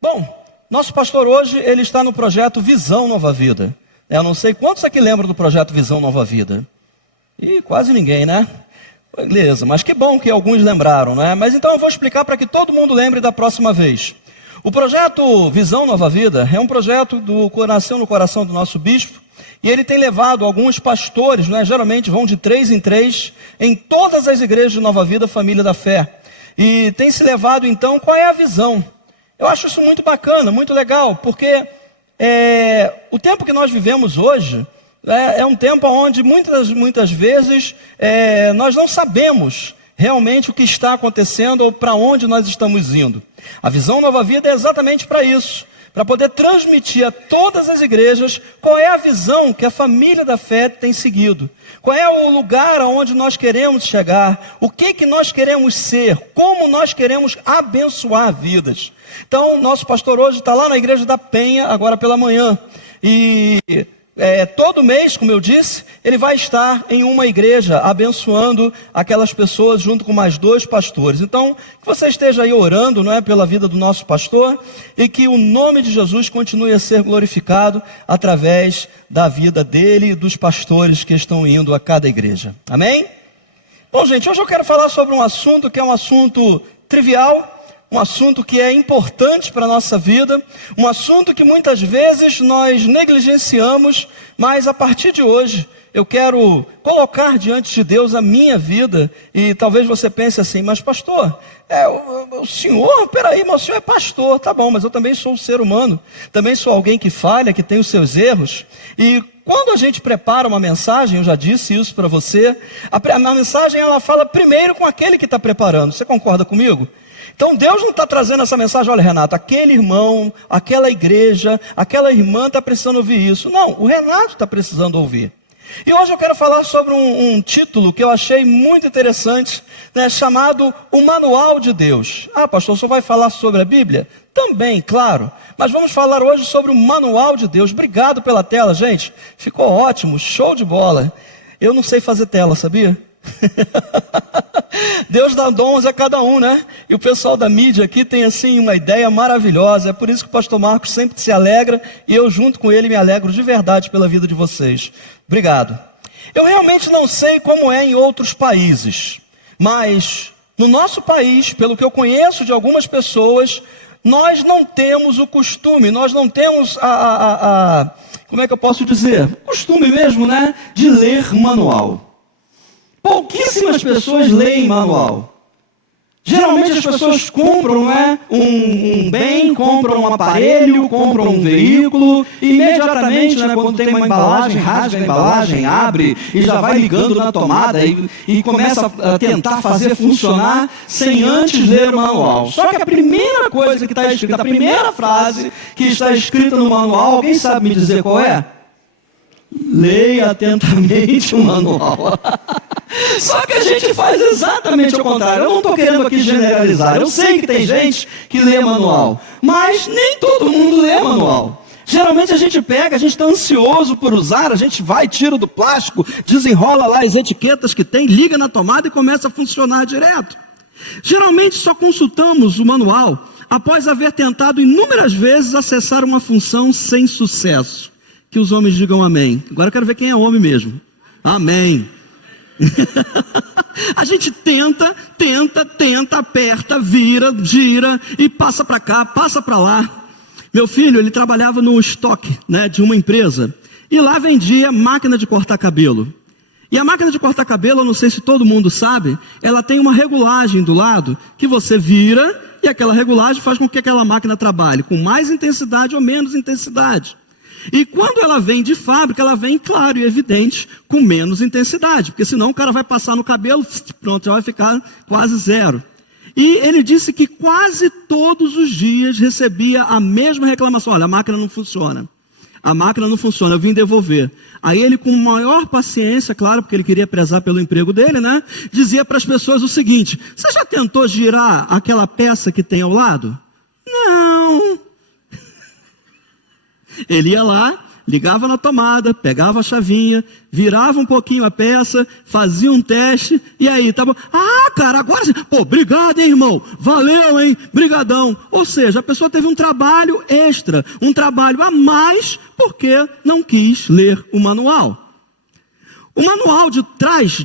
Bom, nosso pastor hoje, ele está no projeto Visão Nova Vida. Eu não sei quantos aqui lembram do projeto Visão Nova Vida. E quase ninguém, né? Beleza, mas que bom que alguns lembraram, né? Mas então eu vou explicar para que todo mundo lembre da próxima vez. O projeto Visão Nova Vida é um projeto do coração no coração do nosso bispo, e ele tem levado alguns pastores, né? Geralmente vão de 3 em 3, em todas as igrejas de Nova Vida, Família da Fé. E tem se levado então, qual é a visão? Eu acho isso muito bacana, muito legal, porque o tempo que nós vivemos hoje é um tempo onde muitas vezes nós não sabemos realmente o que está acontecendo ou para onde nós estamos indo. A Visão Nova Vida é exatamente para isso, para poder transmitir a todas as igrejas qual é a visão que a família da fé tem seguido, qual é o lugar aonde nós queremos chegar, o que nós queremos ser, como nós queremos abençoar vidas. Então, nosso pastor hoje está lá na igreja da Penha, agora pela manhã, e todo mês, como eu disse, ele vai estar em uma igreja abençoando aquelas pessoas junto com mais 2 pastores. Então, que você esteja aí orando, não é, pela vida do nosso pastor, e que o nome de Jesus continue a ser glorificado através da vida dele e dos pastores que estão indo a cada igreja. Amém? Bom, gente, hoje eu quero falar sobre um assunto que é um assunto trivial, um assunto que é importante para a nossa vida, um assunto que muitas vezes nós negligenciamos, mas a partir de hoje eu quero colocar diante de Deus a minha vida. E talvez você pense assim, mas pastor, o senhor, peraí, mas o senhor é pastor, tá bom, mas eu também sou um ser humano, também sou alguém que falha, que tem os seus erros. E quando a gente prepara uma mensagem, eu já disse isso para você, a mensagem ela fala primeiro com aquele que está preparando. Você concorda comigo? Então Deus não está trazendo essa mensagem, olha Renato, aquele irmão, aquela igreja, aquela irmã está precisando ouvir isso. Não, o Renato está precisando ouvir. E hoje eu quero falar sobre um título que eu achei muito interessante, né, chamado O Manual de Deus. Ah, pastor, você vai falar sobre a Bíblia? Também, claro, mas vamos falar hoje sobre o Manual de Deus. Obrigado pela tela, gente, ficou ótimo, show de bola. Eu não sei fazer tela, sabia? Deus dá dons a cada um, né? E o pessoal da mídia aqui tem assim uma ideia maravilhosa. É por isso que o pastor Marcos sempre se alegra, e eu junto com ele me alegro de verdade pela vida de vocês. Obrigado. Eu realmente não sei como é em outros países, mas no nosso país, pelo que eu conheço de algumas pessoas, nós não temos o costume, nós não temos como é que eu posso dizer? Costume mesmo, né? De ler manual. Pouquíssimas pessoas leem manual. Geralmente as pessoas compram, né, um bem, compram um aparelho, compram um veículo, e imediatamente, né, quando tem uma embalagem, rasga a embalagem, abre e já vai ligando na tomada e começa a tentar fazer funcionar sem antes ler o manual. Só que a primeira coisa que está escrita, a primeira frase que está escrita no manual, alguém sabe me dizer qual é? Leia atentamente o manual. Só que a gente faz exatamente o contrário. Eu não estou querendo aqui generalizar. Eu sei que tem gente que lê manual, mas nem todo mundo lê manual. Geralmente a gente pega, a gente está ansioso por usar, a gente vai, tira do plástico, desenrola lá as etiquetas que tem, liga na tomada e começa a funcionar direto. Geralmente só consultamos o manual após haver tentado inúmeras vezes acessar uma função sem sucesso. Que os homens digam amém. Agora eu quero ver quem é homem mesmo. Amém. A gente tenta, aperta, vira, gira e passa para cá, passa para lá. Meu filho, ele trabalhava no estoque, né, de uma empresa, e lá vendia máquina de cortar cabelo. E a máquina de cortar cabelo, eu não sei se todo mundo sabe, ela tem uma regulagem do lado que você vira e aquela regulagem faz com que aquela máquina trabalhe com mais intensidade ou menos intensidade. E quando ela vem de fábrica, ela vem, claro e evidente, com menos intensidade, porque senão o cara vai passar no cabelo, pronto, já vai ficar quase zero. E ele disse que quase todos os dias recebia a mesma reclamação: olha, a máquina não funciona. A máquina não funciona, eu vim devolver. Aí ele, com maior paciência, claro, porque ele queria prezar pelo emprego dele, né? Dizia para as pessoas o seguinte: você já tentou girar aquela peça que tem ao lado? Não. Ele ia lá, ligava na tomada, pegava a chavinha, virava um pouquinho a peça, fazia um teste, e aí, tá bom? Ah, cara, agora, pô, obrigado, hein, irmão, valeu, hein, brigadão. Ou seja, a pessoa teve um trabalho extra, um trabalho a mais, porque não quis ler o manual. O manual traz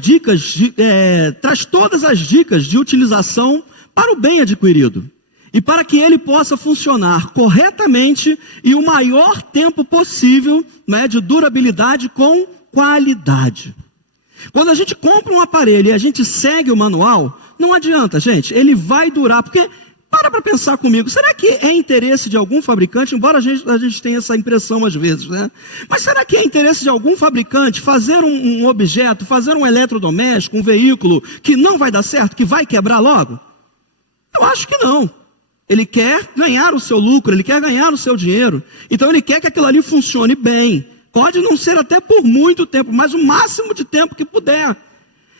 todas as dicas de utilização para o bem adquirido. E para que ele possa funcionar corretamente e o maior tempo possível, né, de durabilidade com qualidade. Quando a gente compra um aparelho e a gente segue o manual, não adianta, gente, ele vai durar, porque, para pensar comigo, será que é interesse de algum fabricante, embora a gente tenha essa impressão às vezes, né? Mas será que é interesse de algum fabricante fazer um objeto, fazer um eletrodoméstico, um veículo que não vai dar certo, que vai quebrar logo? Eu acho que não. Ele quer ganhar o seu lucro, ele quer ganhar o seu dinheiro. Então ele quer que aquilo ali funcione bem. Pode não ser até por muito tempo, mas o máximo de tempo que puder.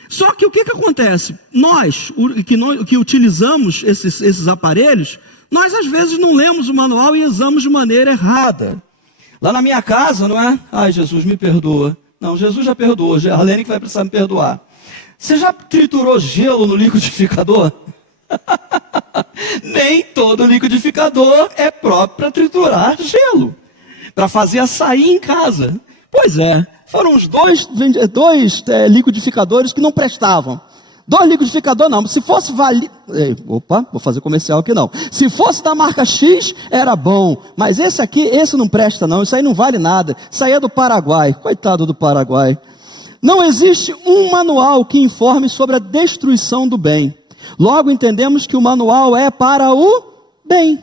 Só que o que acontece? Nós que utilizamos esses aparelhos, nós às vezes não lemos o manual e usamos de maneira errada. Lá na minha casa, não é? Ai, Jesus, me perdoa. Não, Jesus já perdoou, a Arlene que vai precisar me perdoar. Você já triturou gelo no liquidificador? Nem todo liquidificador é próprio para triturar gelo, para fazer açaí em casa. Pois é, foram os dois liquidificadores que não prestavam. 2 liquidificadores não, se fosse vou fazer comercial aqui não. Se fosse da marca X, era bom, mas esse não presta não, isso aí não vale nada, isso aí é do Paraguai, coitado do Paraguai. Não existe um manual que informe sobre a destruição do bem. Logo entendemos que o manual é para o bem.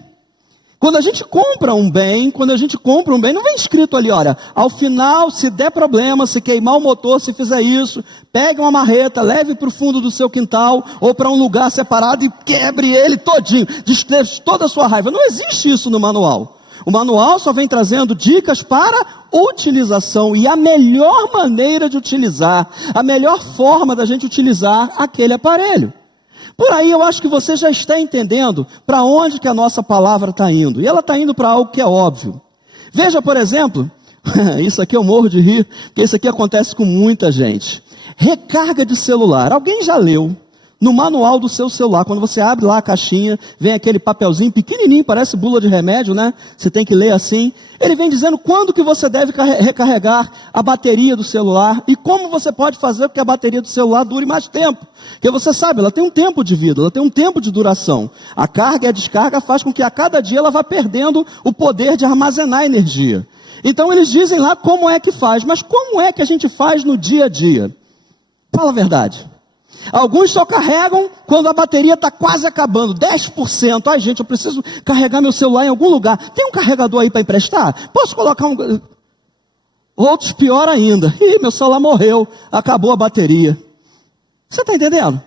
Quando a gente compra um bem, não vem escrito ali, olha, ao final, se der problema, se queimar o motor, se fizer isso, pegue uma marreta, leve para o fundo do seu quintal, ou para um lugar separado e quebre ele todinho, descreve toda a sua raiva. Não existe isso no manual. O manual só vem trazendo dicas para utilização e a melhor maneira de utilizar, a melhor forma da gente utilizar aquele aparelho. Por aí eu acho que você já está entendendo para onde que a nossa palavra está indo. E ela está indo para algo que é óbvio. Veja, por exemplo, isso aqui eu morro de rir, porque isso aqui acontece com muita gente. Recarga de celular. Alguém já leu no manual do seu celular, quando você abre lá a caixinha, vem aquele papelzinho pequenininho, parece bula de remédio, né? Você tem que ler assim. Ele vem dizendo quando que você deve recarregar a bateria do celular e como você pode fazer para que a bateria do celular dure mais tempo. Porque você sabe, ela tem um tempo de vida, ela tem um tempo de duração. A carga e a descarga faz com que a cada dia ela vá perdendo o poder de armazenar energia. Então eles dizem lá como é que faz, mas como é que a gente faz no dia a dia? Fala a verdade. Alguns só carregam quando a bateria está quase acabando, 10%. Ai gente, eu preciso carregar meu celular em algum lugar. Tem um carregador aí para emprestar? Posso colocar um... Outros pior ainda. Ih, meu celular morreu, acabou a bateria. Você está entendendo?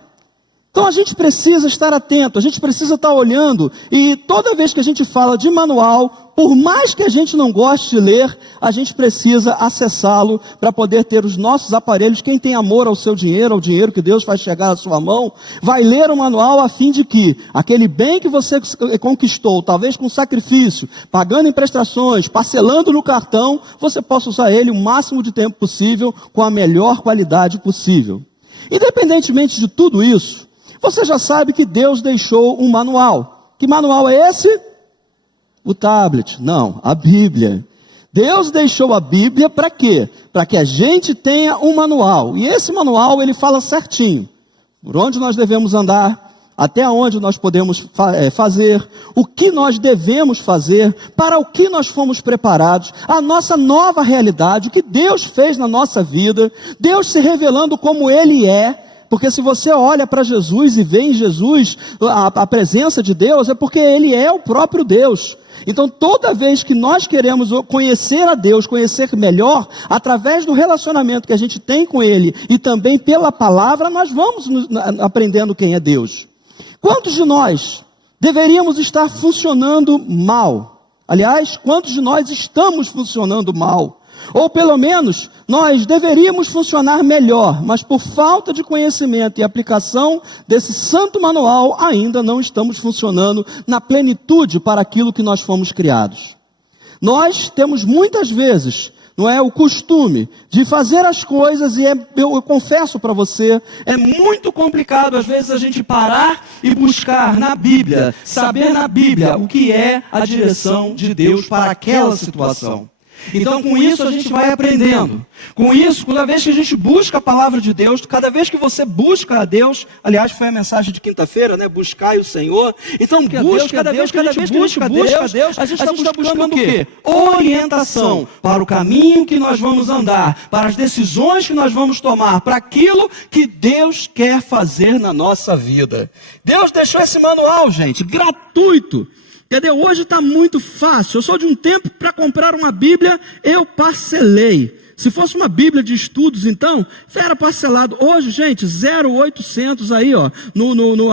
Então a gente precisa estar atento, a gente precisa estar olhando, e toda vez que a gente fala de manual, por mais que a gente não goste de ler, a gente precisa acessá-lo para poder ter os nossos aparelhos. Quem tem amor ao seu dinheiro, ao dinheiro que Deus faz chegar à sua mão, vai ler o manual a fim de que aquele bem que você conquistou, talvez com sacrifício, pagando em prestações, parcelando no cartão, você possa usar ele o máximo de tempo possível, com a melhor qualidade possível. Independentemente de tudo isso, você já sabe que Deus deixou um manual. Que manual é esse? O tablet. Não, a Bíblia. Deus deixou a Bíblia para quê? Para que a gente tenha um manual. E esse manual, ele fala certinho. Por onde nós devemos andar, até onde nós podemos fazer, o que nós devemos fazer, para o que nós fomos preparados, a nossa nova realidade, o que Deus fez na nossa vida, Deus se revelando como Ele é. Porque se você olha para Jesus e vê em Jesus a presença de Deus, é porque Ele é o próprio Deus. Então toda vez que nós queremos conhecer a Deus, conhecer melhor, através do relacionamento que a gente tem com Ele, e também pela palavra, nós vamos aprendendo quem é Deus. Quantos de nós deveríamos estar funcionando mal? Aliás, quantos de nós estamos funcionando mal? Ou pelo menos, nós deveríamos funcionar melhor, mas por falta de conhecimento e aplicação desse santo manual, ainda não estamos funcionando na plenitude para aquilo que nós fomos criados. Nós temos muitas vezes não é, o costume de fazer as coisas, e eu confesso para você, é muito complicado às vezes a gente parar e buscar na Bíblia, saber na Bíblia o que é a direção de Deus para aquela situação. Então, com isso a gente vai aprendendo. Com isso, cada vez que a gente busca a palavra de Deus, cada vez que você busca a Deus, aliás, foi a mensagem de quinta-feira, né? Buscai o Senhor. Então, cada vez que a gente busca a Deus, a gente está buscando o quê? Orientação para o caminho que nós vamos andar, para as decisões que nós vamos tomar, para aquilo que Deus quer fazer na nossa vida. Deus deixou esse manual, gente, gratuito. Entendeu? Hoje está muito fácil. Eu sou de um tempo, para comprar uma Bíblia, eu parcelei. Se fosse uma Bíblia de estudos, então, era parcelado. Hoje, gente, 0,800 aí, ó,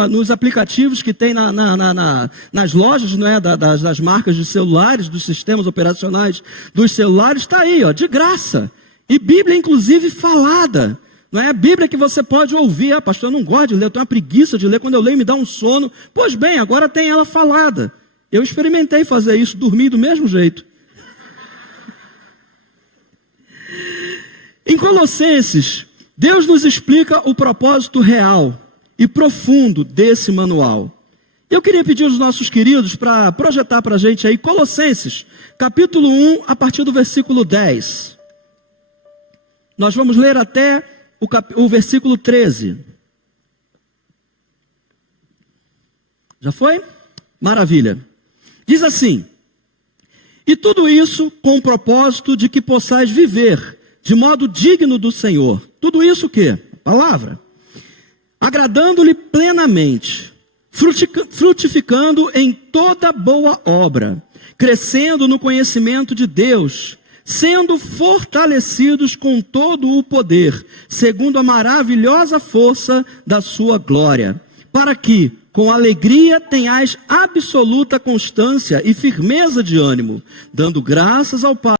nos aplicativos que tem nas lojas, não é, das marcas de celulares, dos sistemas operacionais dos celulares, está aí, ó, de graça. E Bíblia, inclusive, falada. Não é a Bíblia que você pode ouvir. Ah, pastor, eu não gosto de ler, eu tenho uma preguiça de ler. Quando eu leio, me dá um sono. Pois bem, agora tem ela falada. Eu experimentei fazer isso, dormir do mesmo jeito. Em Colossenses, Deus nos explica o propósito real e profundo desse manual. Eu queria pedir aos nossos queridos para projetar para a gente aí Colossenses, capítulo 1, a partir do versículo 10. Nós vamos ler até o versículo 13. Já foi? Maravilha. Diz assim: e tudo isso com o propósito de que possais viver de modo digno do Senhor. Tudo isso o quê? Palavra. Agradando-lhe plenamente, frutificando em toda boa obra, crescendo no conhecimento de Deus, sendo fortalecidos com todo o poder, segundo a maravilhosa força da sua glória, para que com alegria tenhais absoluta constância e firmeza de ânimo, dando graças ao Pai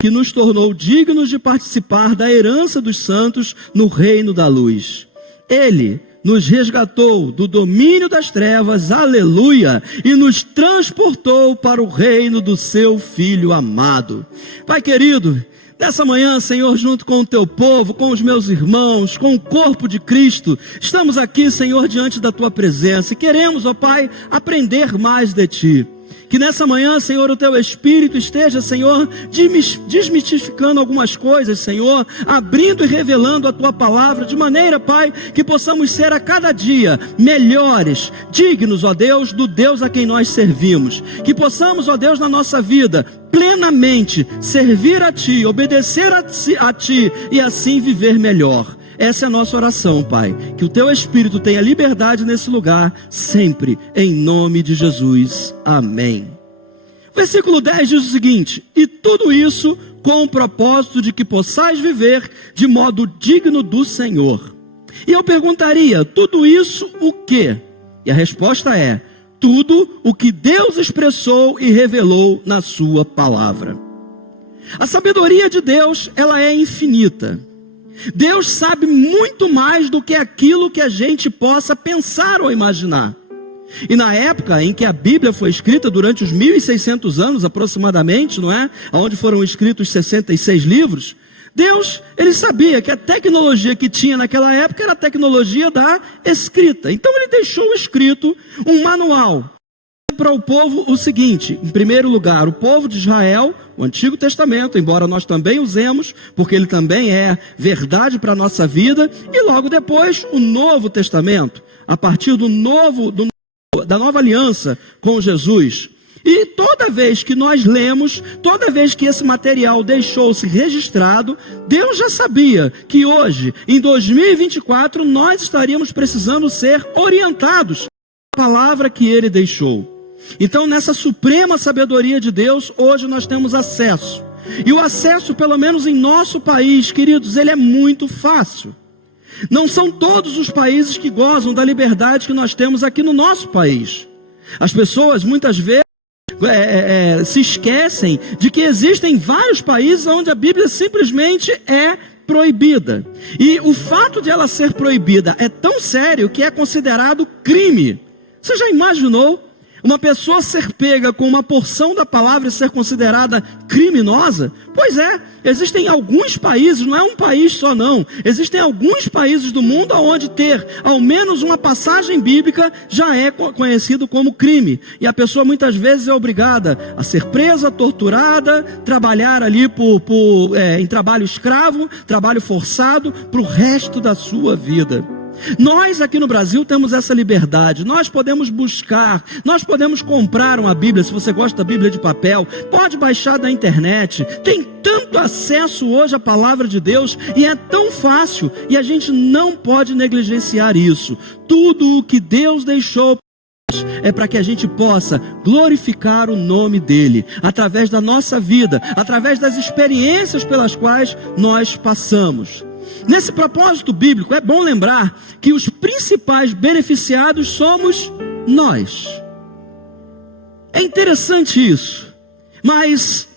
que nos tornou dignos de participar da herança dos santos no reino da luz. Ele nos resgatou do domínio das trevas, aleluia, e nos transportou para o reino do seu Filho amado. Pai querido, nessa manhã, Senhor, junto com o teu povo, com os meus irmãos, com o corpo de Cristo, estamos aqui, Senhor, diante da tua presença e queremos, ó Pai, aprender mais de ti. Que nessa manhã, Senhor, o teu Espírito esteja, Senhor, desmistificando algumas coisas, Senhor, abrindo e revelando a tua palavra, de maneira, Pai, que possamos ser a cada dia melhores, dignos, ó Deus, do Deus a quem nós servimos. Que possamos, ó Deus, na nossa vida, plenamente servir a Ti, obedecer a Ti e assim viver melhor. Essa é a nossa oração, Pai. Que o Teu Espírito tenha liberdade nesse lugar, sempre, em nome de Jesus. Amém. Versículo 10 diz o seguinte: e tudo isso com o propósito de que possais viver de modo digno do Senhor. E eu perguntaria, tudo isso o quê? E a resposta é, tudo o que Deus expressou e revelou na sua palavra. A sabedoria de Deus, ela é infinita. Deus sabe muito mais do que aquilo que a gente possa pensar ou imaginar. E na época em que a Bíblia foi escrita, durante os 1600 anos aproximadamente, não é? Onde foram escritos 66 livros, Deus, ele sabia que a tecnologia que tinha naquela época era a tecnologia da escrita. Então ele deixou escrito um manual para o povo o seguinte: em primeiro lugar, o povo de Israel, o Antigo Testamento, embora nós também usemos, porque ele também é verdade para a nossa vida, e logo depois o Novo Testamento, a partir da nova aliança com Jesus. E toda vez que nós lemos, toda vez que esse material deixou-se registrado, Deus já sabia que hoje, em 2024, nós estaríamos precisando ser orientados pela palavra que Ele deixou. Então, nessa suprema sabedoria de Deus, hoje nós temos acesso. E o acesso, pelo menos em nosso país, queridos, ele é muito fácil. Não são todos os países que gozam da liberdade que nós temos aqui no nosso país. As pessoas, muitas vezes, se esquecem de que existem vários países onde a Bíblia simplesmente é proibida. E o fato de ela ser proibida é tão sério que é considerado crime. Você já imaginou? Uma pessoa ser pega com uma porção da palavra e ser considerada criminosa? Pois é, existem alguns países, não é um país só não, existem alguns países do mundo onde ter ao menos uma passagem bíblica já é conhecido como crime. E a pessoa muitas vezes é obrigada a ser presa, torturada, trabalhar ali em trabalho escravo, trabalho forçado, para o resto da sua vida. Nós aqui no Brasil temos essa liberdade, nós podemos buscar, nós podemos comprar uma Bíblia, se você gosta da Bíblia de papel, pode baixar da internet, tem tanto acesso hoje à palavra de Deus, e é tão fácil, e a gente não pode negligenciar isso. Tudo o que Deus deixou é para que a gente possa glorificar o nome dEle, através da nossa vida, através das experiências pelas quais nós passamos. Nesse propósito bíblico, é bom lembrar que os principais beneficiados somos nós. É interessante isso, mas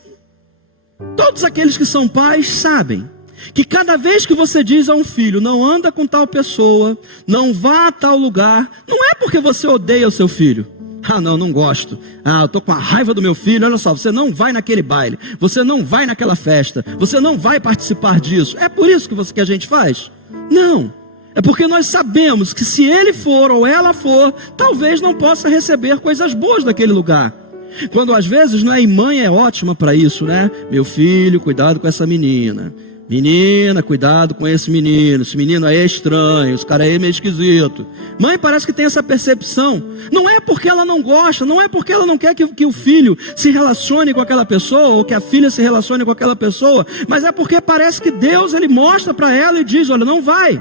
todos aqueles que são pais sabem que cada vez que você diz a um filho, não anda com tal pessoa, não vá a tal lugar, não é porque você odeia o seu filho. Ah, não gosto. Ah, eu estou com a raiva do meu filho. Olha só, você não vai naquele baile, você não vai naquela festa, você não vai participar disso. É por isso que a gente faz? Não. É porque nós sabemos que se ele for ou ela for, talvez não possa receber coisas boas daquele lugar. Quando às vezes, né, e mãe é ótima para isso, né? Meu filho, cuidado com essa menina. Menina, cuidado com esse menino aí é estranho, esse cara aí é meio esquisito. Mãe parece que tem essa percepção. Não é porque ela não gosta, não é porque ela não quer que o filho se relacione com aquela pessoa, ou que a filha se relacione com aquela pessoa, mas é porque parece que Deus, ele mostra para ela e diz, olha, não vai.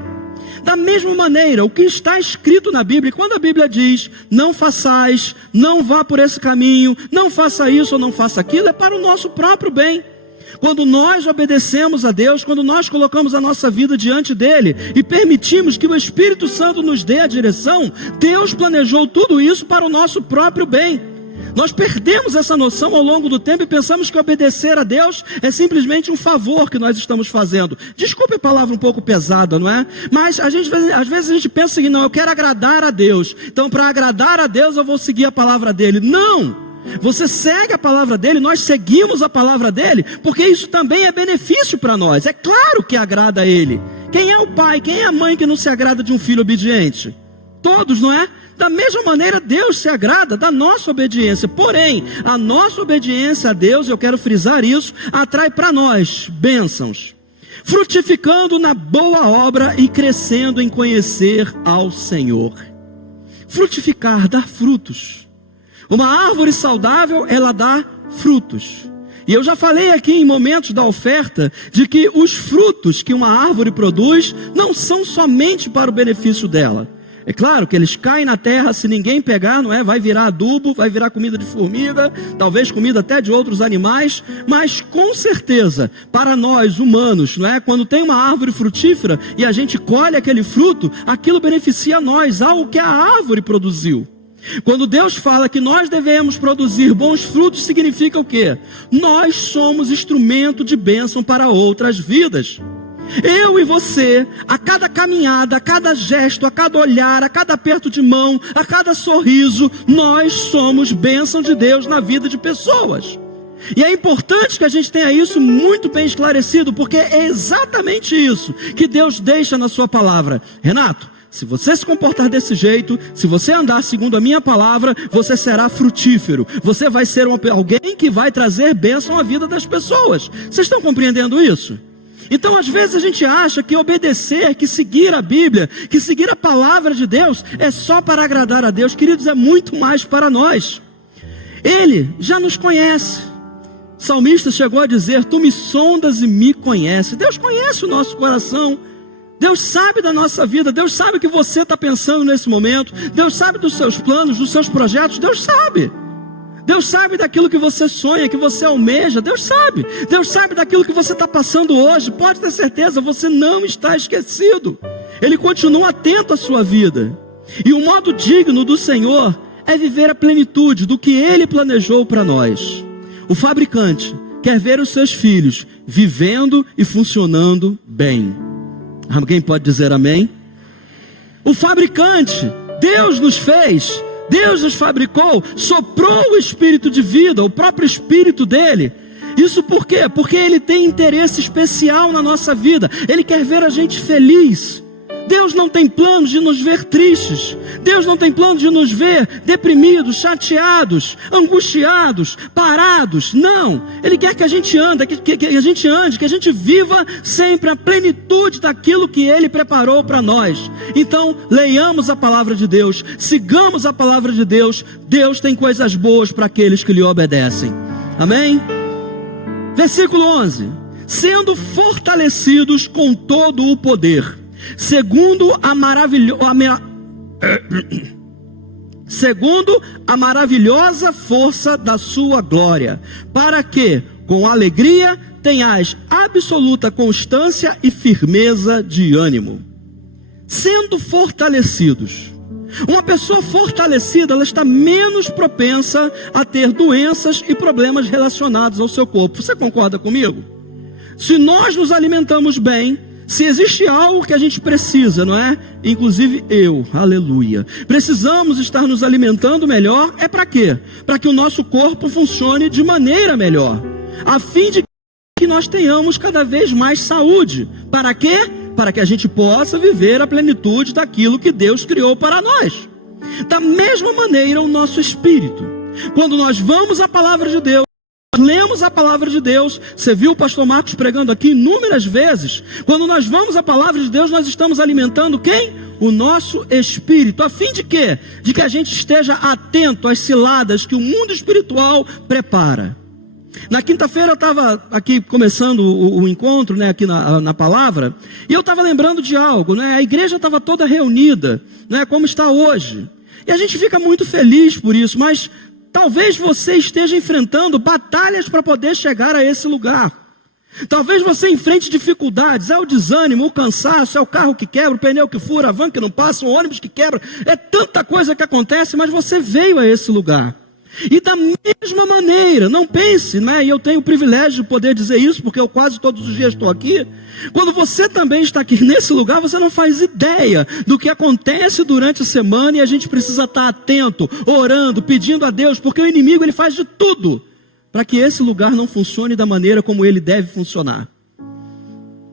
Da mesma maneira, o que está escrito na Bíblia, quando a Bíblia diz, não façais, não vá por esse caminho, não faça isso ou não faça aquilo, é para o nosso próprio bem. Quando nós obedecemos a Deus, quando nós colocamos a nossa vida diante dEle e permitimos que o Espírito Santo nos dê a direção, Deus planejou tudo isso para o nosso próprio bem. Nós perdemos essa noção ao longo do tempo e pensamos que obedecer a Deus é simplesmente um favor que nós estamos fazendo. Desculpe a palavra um pouco pesada, não é? Mas às vezes a gente pensa o seguinte, não, eu quero agradar a Deus, então para agradar a Deus eu vou seguir a palavra dEle. Não! Você segue a palavra dEle, nós seguimos a palavra dEle, porque isso também é benefício para nós. É claro que agrada a Ele. Quem é o pai, quem é a mãe que não se agrada de um filho obediente? Todos, não é? Da mesma maneira, Deus se agrada da nossa obediência. Porém, a nossa obediência a Deus, eu quero frisar isso, atrai para nós bênçãos, frutificando na boa obra e crescendo em conhecer ao Senhor. Frutificar, dar frutos. Uma árvore saudável, ela dá frutos. E eu já falei aqui em momentos da oferta, de que os frutos que uma árvore produz, não são somente para o benefício dela. É claro que eles caem na terra, se ninguém pegar, não é? Vai virar adubo, vai virar comida de formiga, talvez comida até de outros animais, mas com certeza, para nós humanos, não é? Quando tem uma árvore frutífera e a gente colhe aquele fruto, aquilo beneficia a nós, algo que a árvore produziu. Quando Deus fala que nós devemos produzir bons frutos, significa o quê? Nós somos instrumento de bênção para outras vidas. Eu e você, a cada caminhada, a cada gesto, a cada olhar, a cada aperto de mão, a cada sorriso, nós somos bênção de Deus na vida de pessoas. E é importante que a gente tenha isso muito bem esclarecido, porque é exatamente isso que Deus deixa na sua palavra. Renato, se você se comportar desse jeito, se você andar segundo a minha palavra, você será frutífero. Você vai ser alguém que vai trazer bênção à vida das pessoas. Vocês estão compreendendo isso? Então às vezes a gente acha que obedecer, que seguir a Bíblia, que seguir a palavra de Deus é só para agradar a Deus. Queridos, é muito mais para nós. Ele já nos conhece. O salmista chegou a dizer, tu me sondas e me conheces. Deus conhece o nosso coração. Deus sabe da nossa vida, Deus sabe o que você está pensando nesse momento, Deus sabe dos seus planos, dos seus projetos, Deus sabe daquilo que você sonha, que você almeja, Deus sabe daquilo que você está passando hoje, pode ter certeza, você não está esquecido, Ele continua atento à sua vida, e o modo digno do Senhor é viver a plenitude do que Ele planejou para nós. O fabricante quer ver os seus filhos vivendo e funcionando bem. Alguém pode dizer amém? O fabricante, Deus nos fez Deus nos fabricou, soprou o espírito de vida, o próprio espírito dele. Isso por quê? Porque ele tem interesse especial na nossa vida. Ele quer ver a gente feliz. Deus não tem planos de nos ver tristes. Deus não tem planos de nos ver deprimidos, chateados, angustiados, parados. Não. Ele quer que a gente ande, que a gente viva sempre a plenitude daquilo que Ele preparou para nós. Então, leiamos a palavra de Deus, sigamos a palavra de Deus. Deus tem coisas boas para aqueles que lhe obedecem. Amém? Versículo 11. Sendo fortalecidos com todo o poder, segundo a maravilhosa força da sua glória, para que, com alegria, tenhais absoluta constância e firmeza de ânimo. Sendo fortalecidos. Uma pessoa fortalecida, ela está menos propensa a ter doenças e problemas relacionados ao seu corpo. Você concorda comigo? Se nós nos alimentamos bem, se existe algo que a gente precisa, não é? Inclusive eu, aleluia. Precisamos estar nos alimentando melhor, é para quê? Para que o nosso corpo funcione de maneira melhor, a fim de que nós tenhamos cada vez mais saúde. Para quê? Para que a gente possa viver a plenitude daquilo que Deus criou para nós. Da mesma maneira o nosso espírito. Quando nós vamos à palavra de Deus, nós lemos a palavra de Deus. Você viu o pastor Marcos pregando aqui inúmeras vezes. Quando nós vamos à palavra de Deus, nós estamos alimentando quem? O nosso espírito. A fim de quê? De que a gente esteja atento às ciladas que o mundo espiritual prepara. Na quinta-feira eu estava aqui começando o encontro, né, aqui na palavra, e eu estava lembrando de algo, né? A igreja estava toda reunida, né, como está hoje. E a gente fica muito feliz por isso, mas talvez você esteja enfrentando batalhas para poder chegar a esse lugar. Talvez você enfrente dificuldades, é o desânimo, o cansaço, é o carro que quebra, o pneu que fura, a van que não passa, o ônibus que quebra, é tanta coisa que acontece, mas você veio a esse lugar. E da mesma maneira, não pense, né? E eu tenho o privilégio de poder dizer isso, porque eu quase todos os dias estou aqui. Quando você também está aqui nesse lugar, você não faz ideia do que acontece durante a semana, e a gente precisa estar atento, orando, pedindo a Deus, porque o inimigo ele faz de tudo para que esse lugar não funcione da maneira como ele deve funcionar.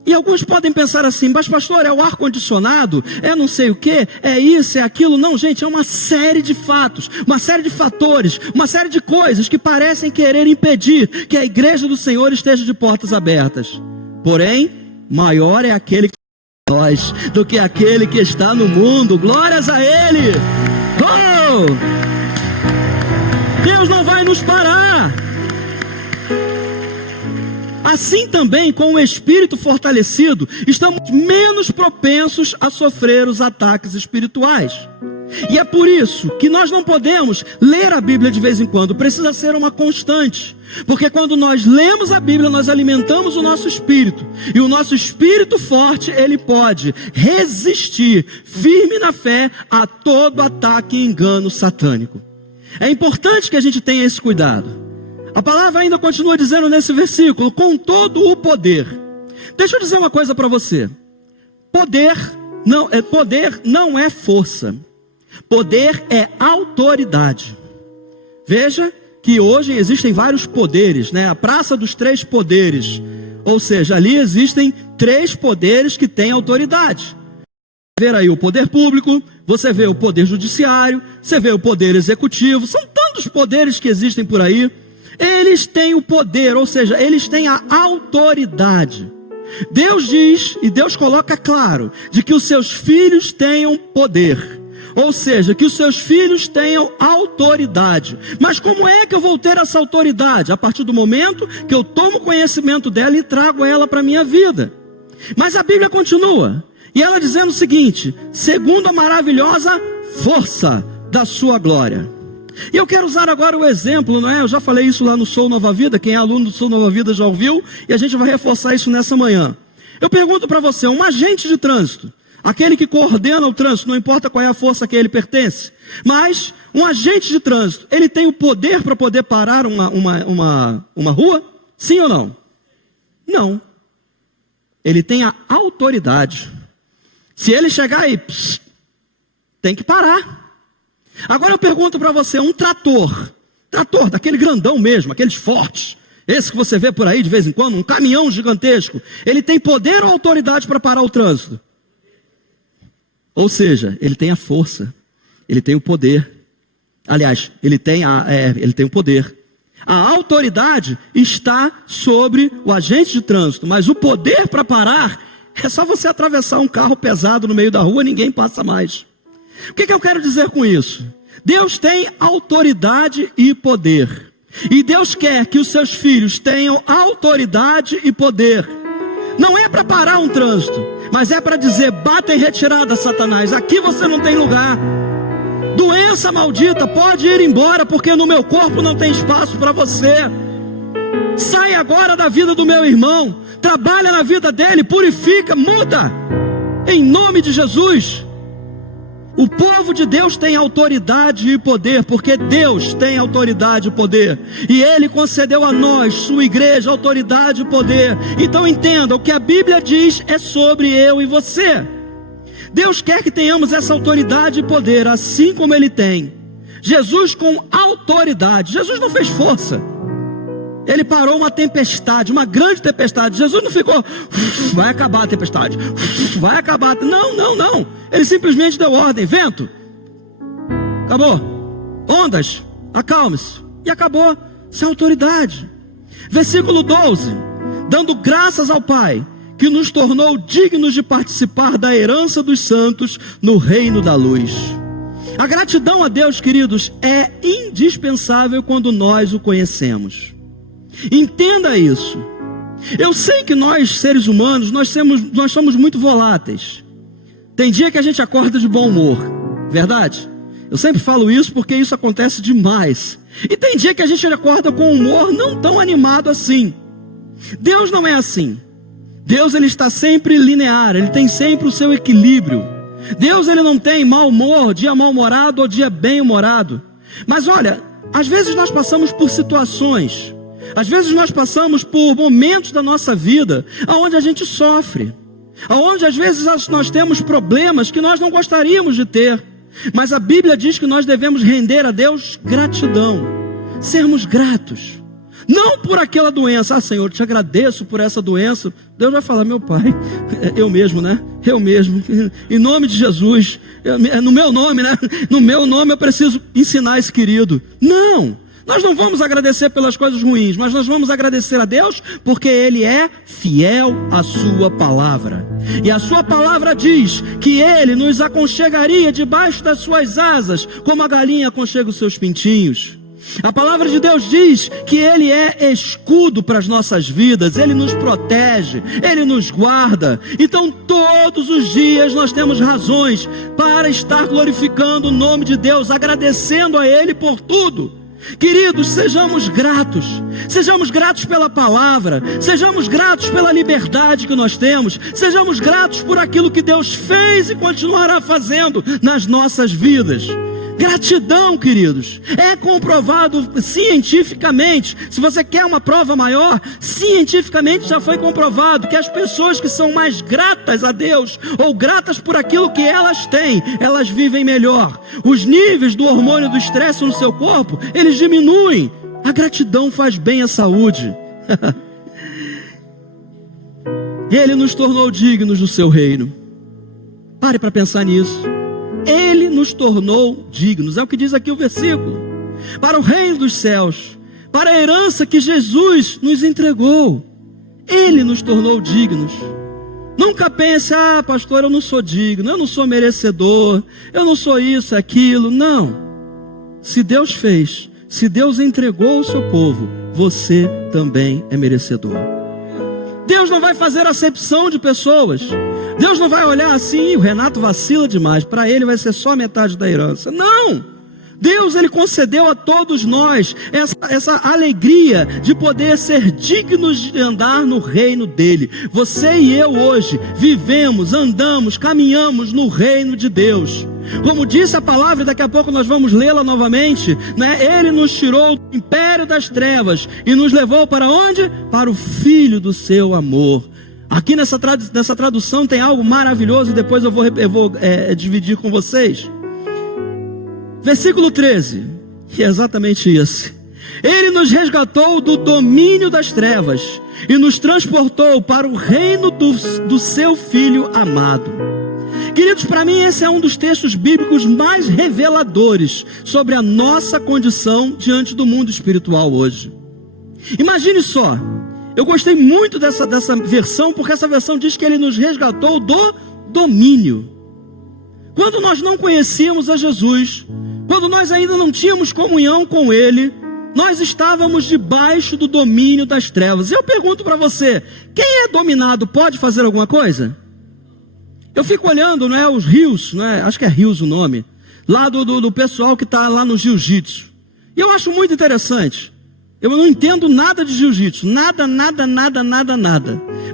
E alguns podem pensar assim, mas pastor, é o ar-condicionado, é não sei o que, é isso, é aquilo. Não, gente, é uma série de fatos, uma série de fatores, uma série de coisas que parecem querer impedir que a igreja do Senhor esteja de portas abertas. Porém, maior é aquele que está em nós do que aquele que está no mundo. Glórias a Ele! Oh! Deus não vai nos parar. Assim também, com o espírito fortalecido, estamos menos propensos a sofrer os ataques espirituais. E é por isso que nós não podemos ler a Bíblia de vez em quando, precisa ser uma constante. Porque quando nós lemos a Bíblia, nós alimentamos o nosso espírito. E o nosso espírito forte, ele pode resistir, firme na fé, a todo ataque e engano satânico. É importante que a gente tenha esse cuidado. A palavra ainda continua dizendo nesse versículo, com todo o poder. Deixa eu dizer uma coisa para você. Poder não é força. Poder é autoridade. Veja que hoje existem vários poderes, né? A praça dos três poderes. Ou seja, ali existem três poderes que têm autoridade. Você vê aí o poder público, você vê o poder judiciário, você vê o poder executivo. São tantos poderes que existem por aí. Eles têm o poder, ou seja, eles têm a autoridade. Deus diz, e Deus coloca claro, de que os seus filhos tenham poder. Ou seja, que os seus filhos tenham autoridade. Mas como é que eu vou ter essa autoridade? A partir do momento que eu tomo conhecimento dela e trago ela para a minha vida. Mas a Bíblia continua, e ela dizendo o seguinte, segundo a maravilhosa força da sua glória. E eu quero usar agora o exemplo, não é? Eu já falei isso lá no Sou Nova Vida, quem é aluno do Sou Nova Vida já ouviu, e a gente vai reforçar isso nessa manhã. Eu pergunto para você, um agente de trânsito, aquele que coordena o trânsito, não importa qual é a força que ele pertence, mas um agente de trânsito, ele tem o poder para poder parar uma rua? Sim ou não? Não. Ele tem a autoridade. Se ele chegar aí, tem que parar. Agora eu pergunto para você, um trator daquele grandão mesmo, aqueles fortes, esse que você vê por aí de vez em quando, um caminhão gigantesco, ele tem poder ou autoridade para parar o trânsito? Ou seja, ele tem a força, ele tem o poder. Aliás, ele tem o poder. A autoridade está sobre o agente de trânsito, mas o poder para parar é só você atravessar um carro pesado no meio da rua, ninguém passa mais. O que eu quero dizer com isso? Deus tem autoridade e poder. E Deus quer que os seus filhos tenham autoridade e poder. Não é para parar um trânsito, mas é para dizer: bata em retirada, Satanás, aqui você não tem lugar. Doença maldita, pode ir embora, porque no meu corpo não tem espaço para você. Sai agora da vida do meu irmão, trabalha na vida dele, purifica, muda, em nome de Jesus. O povo de Deus tem autoridade e poder, porque Deus tem autoridade e poder, e Ele concedeu a nós, sua igreja, autoridade e poder. Então entenda, o que a Bíblia diz é sobre eu e você. Deus quer que tenhamos essa autoridade e poder, assim como Ele tem. Jesus com autoridade. Jesus não fez força. Ele parou uma tempestade, uma grande tempestade. Jesus não ficou, vai acabar a tempestade, vai acabar. Não. Ele simplesmente deu ordem: vento, acabou. Ondas, acalme-se. E acabou, sem autoridade. Versículo 12: dando graças ao Pai, que nos tornou dignos de participar da herança dos santos no reino da luz. A gratidão a Deus, queridos, é indispensável quando nós o conhecemos. Entenda isso. Eu sei que nós, seres humanos, nós somos muito voláteis. Tem dia que a gente acorda de bom humor, verdade? Eu sempre falo isso porque isso acontece demais. E tem dia que a gente acorda com um humor não tão animado assim. Deus não é assim. Deus, ele está sempre linear, ele tem sempre o seu equilíbrio. Deus, ele não tem mau humor, dia mal-humorado ou dia bem-humorado. Mas olha, às vezes nós passamos por situações, às vezes nós passamos por momentos da nossa vida onde a gente sofre, onde às vezes nós temos problemas que nós não gostaríamos de ter. Mas a Bíblia diz que nós devemos render a Deus gratidão, sermos gratos. Não por aquela doença: ah, Senhor, te agradeço por essa doença. Deus vai falar: meu Pai, eu mesmo, em nome de Jesus, no meu nome, no meu nome eu preciso ensinar esse querido. Não, nós não vamos agradecer pelas coisas ruins, mas nós vamos agradecer a Deus porque Ele é fiel à sua palavra. E a sua palavra diz que Ele nos aconchegaria debaixo das suas asas, como a galinha aconchega os seus pintinhos. A palavra de Deus diz que Ele é escudo para as nossas vidas, Ele nos protege, Ele nos guarda. Então todos os dias nós temos razões para estar glorificando o nome de Deus, agradecendo a Ele por tudo. Queridos, sejamos gratos pela palavra, sejamos gratos pela liberdade que nós temos, sejamos gratos por aquilo que Deus fez e continuará fazendo nas nossas vidas. Gratidão, queridos, é comprovado cientificamente. Se você quer uma prova maior, cientificamente já foi comprovado que as pessoas que são mais gratas a Deus, ou gratas por aquilo que elas têm, elas vivem melhor. Os níveis do hormônio do estresse no seu corpo, eles diminuem. A gratidão faz bem à saúde. Ele nos tornou dignos do seu reino. Pare para pensar nisso. Ele nos tornou dignos, é o que diz aqui o versículo, para o reino dos céus, para a herança que Jesus nos entregou. Ele nos tornou dignos. Nunca pense: ah, pastor, eu não sou digno, eu não sou merecedor, eu não sou isso, aquilo. Não. Se Deus fez, se Deus entregou o seu povo, você também é merecedor. Deus não vai fazer acepção de pessoas. Deus não vai olhar assim: o Renato vacila demais, para ele vai ser só metade da herança. Não! Deus, ele concedeu a todos nós essa alegria de poder ser dignos de andar no reino dele. Você e eu hoje vivemos, andamos, caminhamos no reino de Deus. Como disse a palavra, daqui a pouco nós vamos lê-la novamente, Ele nos tirou do império das trevas e nos levou para onde? Para o Filho do seu amor. Aqui nessa tradução tem algo maravilhoso, depois eu vou dividir com vocês. Versículo 13, que é exatamente isso. Ele nos resgatou do domínio das trevas e nos transportou para o reino do seu Filho amado. Queridos, para mim esse é um dos textos bíblicos mais reveladores sobre a nossa condição diante do mundo espiritual hoje. Imagine só, eu gostei muito dessa versão, porque essa versão diz que ele nos resgatou do domínio. Quando nós não conhecíamos a Jesus, quando nós ainda não tínhamos comunhão com Ele, nós estávamos debaixo do domínio das trevas. Eu pergunto para você, quem é dominado pode fazer alguma coisa? Eu fico olhando, não é, os rios, não é, acho que é rios o nome, lá do pessoal que está lá no jiu-jitsu. E eu acho muito interessante. Eu não entendo nada de jiu-jitsu, nada.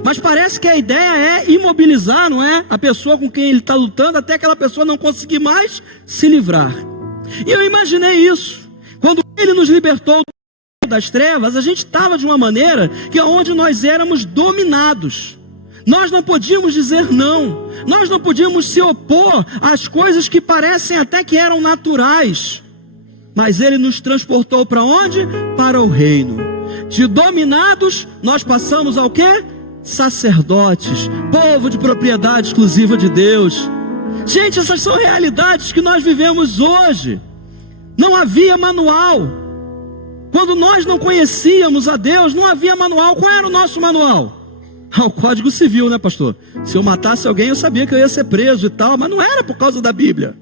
Mas parece que a ideia é imobilizar, não é, a pessoa com quem ele está lutando, até aquela pessoa não conseguir mais se livrar. E eu imaginei isso. Quando ele nos libertou das trevas, a gente estava de uma maneira que é onde nós éramos dominados. Nós não podíamos dizer não. Nós não podíamos se opor às coisas que parecem até que eram naturais. Mas ele nos transportou para onde? Para o reino. De dominados, nós passamos ao quê? Sacerdotes, povo de propriedade exclusiva de Deus. Gente, essas são realidades que nós vivemos hoje. Não havia manual. Quando nós não conhecíamos a Deus, não havia manual. Qual era o nosso manual? O Código Civil, né, pastor? Se eu matasse alguém, eu sabia que eu ia ser preso e tal, mas não era por causa da Bíblia.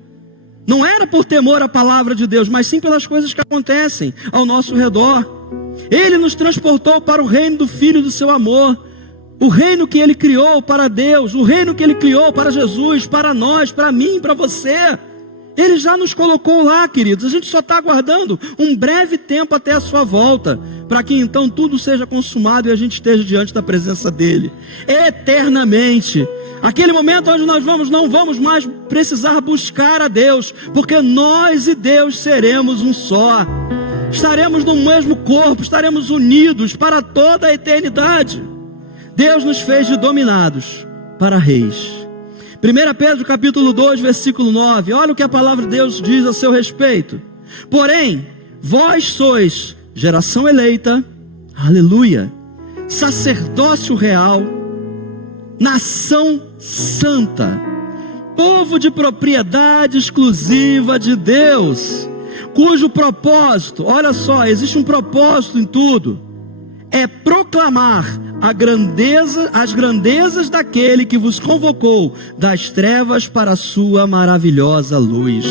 Não era por temor à palavra de Deus, mas sim pelas coisas que acontecem ao nosso redor. Ele nos transportou para o reino do Filho do seu amor. O reino que Ele criou para Deus, o reino que Ele criou para Jesus, para nós, para mim, para você. Ele já nos colocou lá, queridos. A gente só está aguardando um breve tempo até a sua volta, para que então tudo seja consumado e a gente esteja diante da presença dEle, eternamente. Aquele momento onde nós não vamos mais precisar buscar a Deus, porque nós e Deus seremos um só. Estaremos no mesmo corpo, estaremos unidos para toda a eternidade. Deus nos fez de dominados para reis. 1 Pedro capítulo 2, versículo 9, olha o que a palavra de Deus diz a seu respeito. Porém, vós sois geração eleita, aleluia, sacerdócio real, nação santa, povo de propriedade exclusiva de Deus, cujo propósito, olha só, existe um propósito em tudo, é proclamar as grandezas daquele que vos convocou das trevas para a sua maravilhosa luz.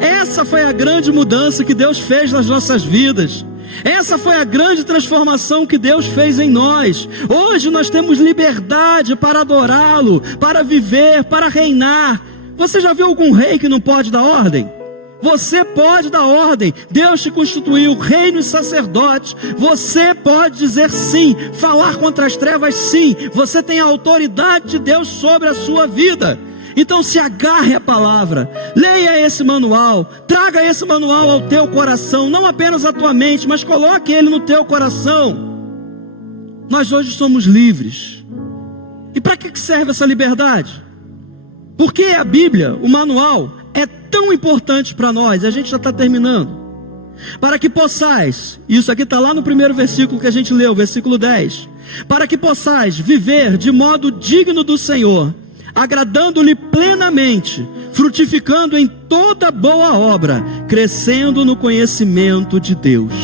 Essa foi a grande mudança que Deus fez nas nossas vidas. Essa foi a grande transformação que Deus fez em nós. Hoje nós temos liberdade para adorá-lo, para viver, para reinar. Você já viu algum rei que não pode dar ordem? Você pode dar ordem. Deus te constituiu reino e sacerdote. Você pode dizer sim, falar contra as trevas sim. Você tem a autoridade de Deus sobre a sua vida. Então se agarre à palavra, leia esse manual, traga esse manual ao teu coração, não apenas à tua mente, mas coloque ele no teu coração. Nós hoje somos livres. E para que serve essa liberdade? Porque a Bíblia, o manual, é tão importante para nós. A gente já está terminando. Para que possais, isso aqui está lá no primeiro versículo que a gente leu, versículo 10. Para que possais viver de modo digno do Senhor, agradando-lhe plenamente, frutificando em toda boa obra, crescendo no conhecimento de Deus.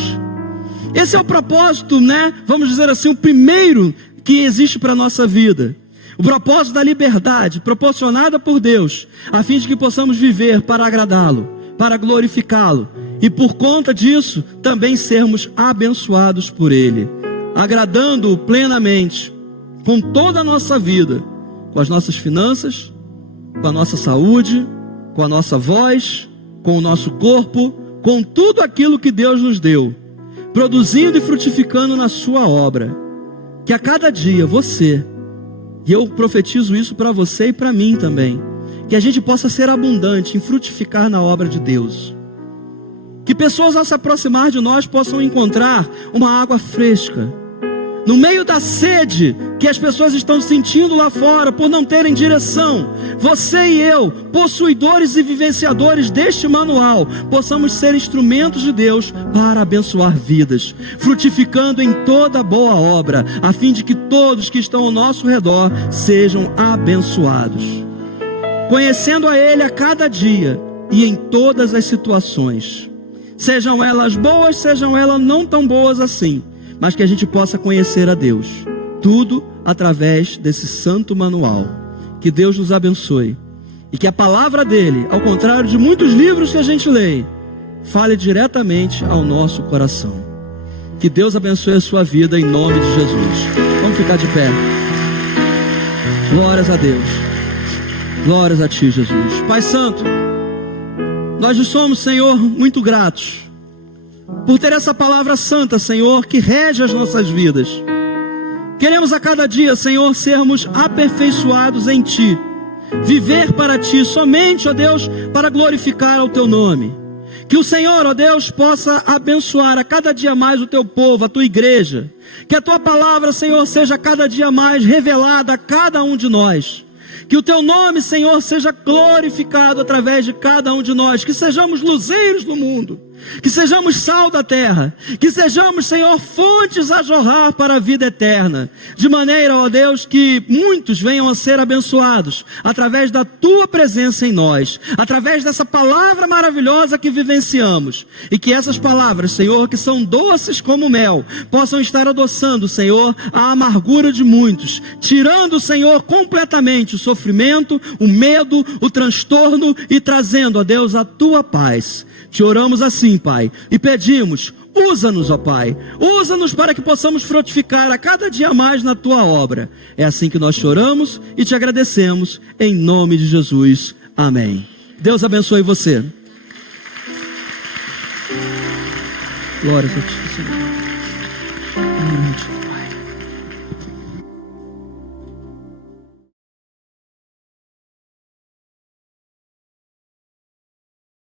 Esse é o propósito, né? Vamos dizer assim, o primeiro que existe para a nossa vida. O propósito da liberdade proporcionada por Deus, a fim de que possamos viver para agradá-lo, para glorificá-lo, e por conta disso também sermos abençoados por Ele, agradando-o plenamente, com toda a nossa vida, com as nossas finanças, com a nossa saúde, com a nossa voz, com o nosso corpo, com tudo aquilo que Deus nos deu, produzindo e frutificando na sua obra. Que a cada dia você, e eu profetizo isso para você e para mim também, que a gente possa ser abundante em frutificar na obra de Deus. Que pessoas ao se aproximar de nós possam encontrar uma água fresca, no meio da sede que as pessoas estão sentindo lá fora por não terem direção, você e eu, possuidores e vivenciadores deste manual, possamos ser instrumentos de Deus para abençoar vidas, frutificando em toda boa obra, a fim de que todos que estão ao nosso redor sejam abençoados, conhecendo a Ele a cada dia e em todas as situações, sejam elas boas, sejam elas não tão boas assim, mas que a gente possa conhecer a Deus, tudo através desse santo manual. Que Deus nos abençoe, e que a palavra dele, ao contrário de muitos livros que a gente lê, fale diretamente ao nosso coração. Que Deus abençoe a sua vida em nome de Jesus. Vamos ficar de pé. Glórias a Deus. Glórias a ti, Jesus. Pai Santo, nós lhe somos, Senhor, muito gratos por ter essa palavra santa, Senhor, que rege as nossas vidas. Queremos a cada dia, Senhor, sermos aperfeiçoados em Ti, viver para Ti, somente, ó Deus, para glorificar ao Teu nome. Que o Senhor, ó Deus, possa abençoar a cada dia mais o Teu povo, a Tua igreja. Que a Tua palavra, Senhor, seja cada dia mais revelada a cada um de nós. Que o Teu nome, Senhor, seja glorificado através de cada um de nós. Que sejamos luzeiros do mundo. Que sejamos sal da terra. Que sejamos, Senhor, fontes a jorrar para a vida eterna. De maneira, ó Deus, que muitos venham a ser abençoados através da Tua presença em nós. Através dessa palavra maravilhosa que vivenciamos. E que essas palavras, Senhor, que são doces como mel, possam estar adoçando, Senhor, a amargura de muitos. Tirando, Senhor, completamente o sofrimento, o medo, o transtorno e trazendo, ó Deus, a Tua paz. Te oramos assim, Pai, e pedimos, usa-nos, ó Pai, usa-nos para que possamos frutificar a cada dia mais na Tua obra. É assim que nós choramos e te agradecemos, em nome de Jesus, amém. Deus abençoe você. Glória a Ti, Senhor.